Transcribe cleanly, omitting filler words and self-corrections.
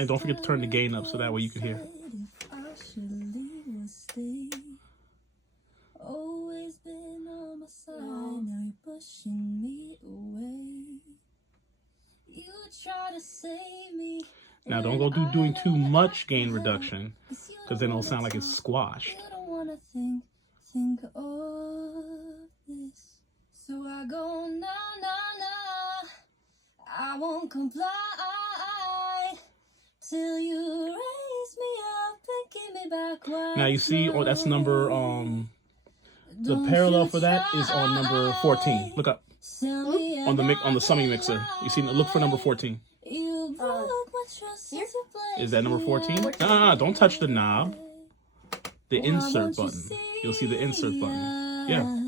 And don't forget to turn the gain up so that way you can hear. Always been on my side, now you're pushing me away. You try to save me. Now don't go doing too much gain reduction, because then it'll sound like it's squashed. You don't wanna think of this. So I go nah nah nah. I won't comply till you raise me up and give me back what. Now you see, oh, that's number the parallel for that is on number 14. Look up on the summing mixer. You see, look for number 14. Is that number 14? Don't touch the knob. The insert button. You'll see the insert button. Yeah.